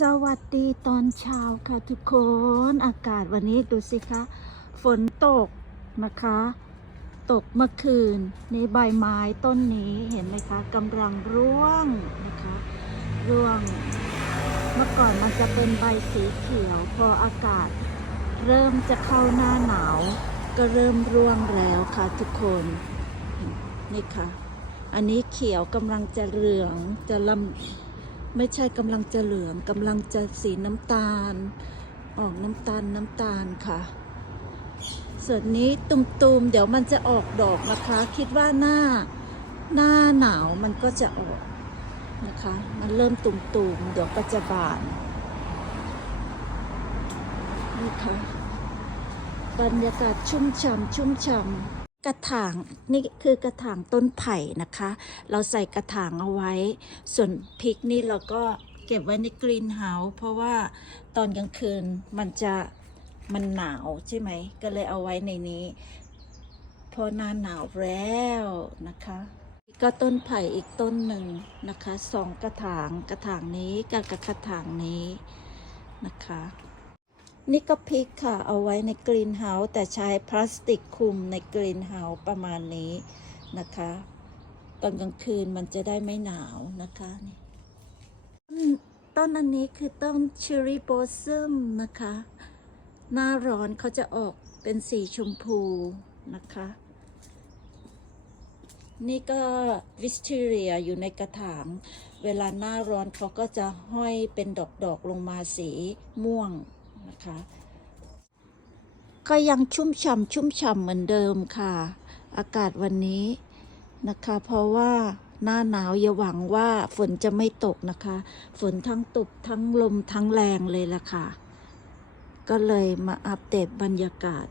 สวัสดีตอนเช้าค่ะทุกคนอากาศวันนี้ดูสิคะฝนตกนะคะ ตกเมื่อคืนในใบไม้ต้นนี้เห็นไหมคะกำลังร่วงนะคะร่วง เมื่อก่อนมันจะเป็นใบสีเขียว พออากาศ เริ่มจะเข้าหน้าหนาว ก็เริ่มร่วงแล้วค่ะทุกคนนี่ค่ะ อันนี้เขียวกำลังจะเหลืองจะลำ ไม่ใช่กำลังจะเหลืองกำลังจะสีน้ำตาล ออกน้ำตาลน้ำตาลค่ะ ส่วนนี้ตุ่มๆเดี๋ยวมันจะออกดอกนะคะ คิดว่าหน้าหน้าหนาวมันก็จะออกนะคะ มันเริ่มตุ่มๆเดี๋ยวก็จะบานนี่ค่ะบรรยากาศชุ่มฉ่ำชุ่มฉ่ำ กระถางนี่คือกระถางต้นไผ่นะคะ เราใส่กระถางเอาไว้ ส่วนพริกนี่เราก็เก็บไว้ในกรีนเฮาส์เพราะว่าตอนกลางคืนมันจะมันหนาวใช่ไหม ก็เลยเอาไว้ในนี้เพอหน้าหนาวแล้วนะคะก็ต้นไผ่อีกต้นหนึ่งนะคะสองกระถางกระถางนี้กับกระถางนี้นะคะ นี่ก็พริกค่ะ เอาไว้ในกรีนเฮาส์แต่ใช้พลาสติกคลุมในกรีนเฮาส์ประมาณนี้นะคะ ตอนกลางคืนมันจะได้ไม่หนาวนะคะนี่ต้นต้นอันนี้คือต้นเชอรี่โบซึมนะคะ หน้าร้อนเขาจะออกเป็นสีชมพูนะคะ นี่ก็วิส t เรียอยู่ในกระถาง เวลาหน้าร้อนเขาก็จะห้อยเป็นดอกๆลงมาสีม่วง นะคะ ก็ยังชุ่มฉ่ำชุ่มฉ่ำเหมือนเดิมค่ะ อากาศวันนี้นะคะ เพราะว่าหน้าหนาวอย่าหวังว่าฝนจะไม่ตกนะคะ ฝนทั้งตกทั้งลมทั้งแรงเลยล่ะค่ะ ก็เลยมาอัปเดตบรรยากาศ